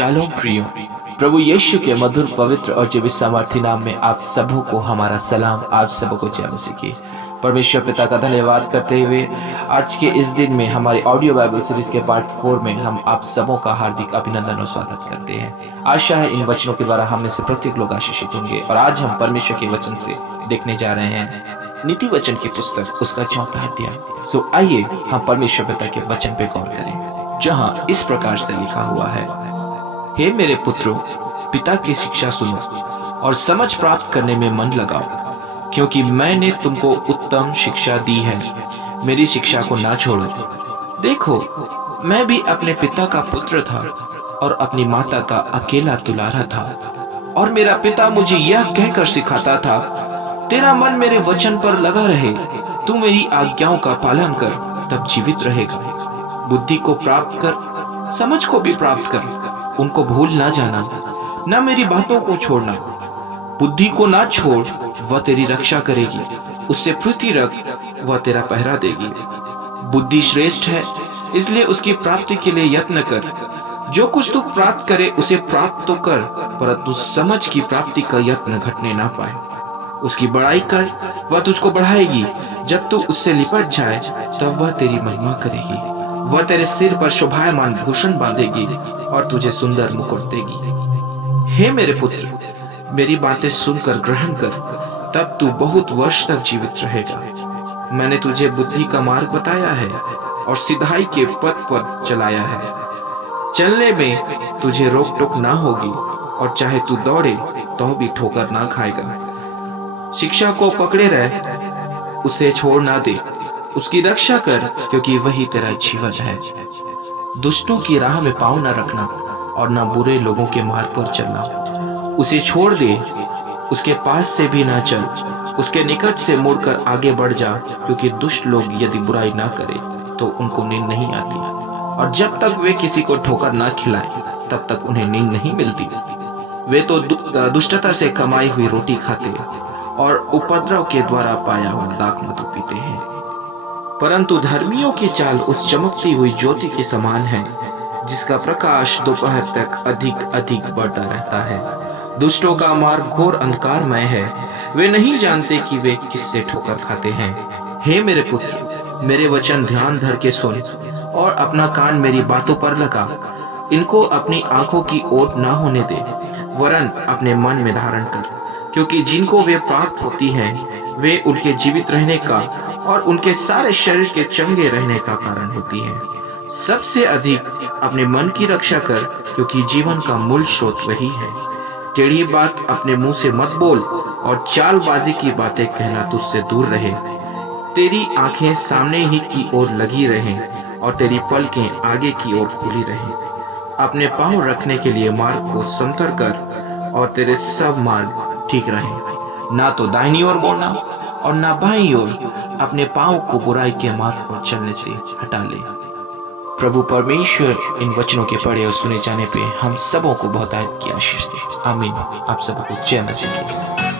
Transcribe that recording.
Shalom प्रियो, प्रभु यीशु के मधुर पवित्र और जीवित सामर्थी नाम में आप सबों को हमारा सलाम। आप सबों को जय मसीह की। परमेश्वर पिता का धन्यवाद करते हुए आज के इस दिन में हमारी ऑडियो बाइबल सीरीज के पार्ट 4 में हम आप सबों का हार्दिक अभिनंदन और स्वागत करते हैं। आशा है इन वचनों के द्वारा हम में से प्रत्येक लोग आशीषित होंगे। और आज हम परमेश्वर के वचन से देखने जा रहे हैं नीति वचन की पुस्तक उसका 4वां अध्याय। सो आइए हम परमेश्वर पिता के वचन पे गौर करें, जहाँ इस प्रकार से लिखा हुआ है, हे मेरे पुत्रों, पिता की शिक्षा सुनो और समझ प्राप्त करने में मन लगाओ, क्योंकि मैंने तुमको उत्तम शिक्षा दी है। मेरी शिक्षा को ना छोड़ो। देखो, मैं भी अपने पिता का पुत्र था और अपनी माता का अकेला दुलारा था, और मेरा पिता मुझे यह कहकर सिखाता था, तेरा मन मेरे वचन पर लगा रहे, तू मेरी आज्ञाओं का पालन कर, तब जीवित रहेगा। बुद्धि को प्राप्त कर, समझ को भी प्राप्त कर, उनको भूल ना जाना, न मेरी बातों को छोड़ना। बुद्धि को ना छोड़, वह तेरी रक्षा करेगी, उससे पृथ्वी रख, वह तेरा पहरा देगी। बुद्धि श्रेष्ठ है, इसलिए उसकी प्राप्ति के लिए यत्न कर। जो कुछ तू प्राप्त करे उसे प्राप्त तो कर, परंतु समझ की प्राप्ति का यत्न घटने ना पाए। उसकी बड़ाई कर, वह तुझको बढ़ाएगी। जब तू उससे लिपट जाए, तब वह तेरी महिमा करेगी। वह तेरे सिर पर शोभायमान भूषण बांधेगी और तुझे सुंदर मुकुट देगी। हे मेरे पुत्र, मेरी बातें सुनकर ग्रहण कर, तब तू बहुत वर्ष तक जीवित रहेगा। मैंने तुझे बुद्धि का मार्ग बताया है और सिधाई के पथ पर चलाया है। चलने में तुझे रोक टोक ना होगी, और चाहे तू दौड़े तो भी ठोकर ना खाएगा। शिक्षा को पकड़े रह, उसे छोड़ ना दे, उसकी रक्षा कर, क्योंकि वही तेरा जीवन है। दुष्टों की राह में पाँव न रखना और न बुरे लोगों के मार्ग पर चलना। उसे छोड़ दे, उसके पास से भी ना चल, उसके निकट से मुड़कर आगे बढ़ जा, क्योंकि दुष्ट लोग यदि बुराई ना करे तो उनको नींद नहीं आती, और जब तक वे किसी को ठोकर ना खिलाएं तब तक उन्हें नींद नहीं मिलती। वे तो दुष्टता से कमाई हुई रोटी खाते और उपद्रव के द्वारा पाया हुआ दाख मधु पीते हैं। परंतु धर्मियों की चाल उस चमकती हुई ज्योति के समान है, जिसका प्रकाश दोपहर तक अधिक अधिक बढ़ता रहता है। दुष्टों का मार्ग घोर अंधकारमय है, वे नहीं जानते कि वे किससे ठोकर खाते हैं। हे मेरे पुत्र, मेरे वचन ध्यान धर के सुन और अपना कान मेरी बातों पर लगा। इनको अपनी आंखों की ओट ना होने दे, वरन अपने मन में धारण कर, क्योंकि जिनको वे प्राप्त होती हैं, वे उनके जीवित रहने का और उनके सारे शरीर के चंगे रहने का कारण होती हैं। सबसे अधिक अपने मन की रक्षा कर, क्योंकि जीवन का मूल स्रोत वही है। टेढ़ी बात अपने मुंह से मत बोल, और चालबाजी की बातें कहना तुझसे दूर रहे। तेरी आंखें सामने ही की ओर लगी रहें और तेरी पलकें आगे की ओर खुली रहें। अपने पांव रखने के लिए मार्ग को समतल कर, और तेरे सब मार्ग ठीक रहे। ना तो दाहिनी ओर मोड़ना और ना बाईं ओर, अपने पांव को बुराई के मार्ग पर चलने से हटा ले। प्रभु परमेश्वर इन वचनों के पढ़े और सुने जाने पे हम सबों को बहुत की आशीष दे। आमीन। आप सबों को जय मसीह की।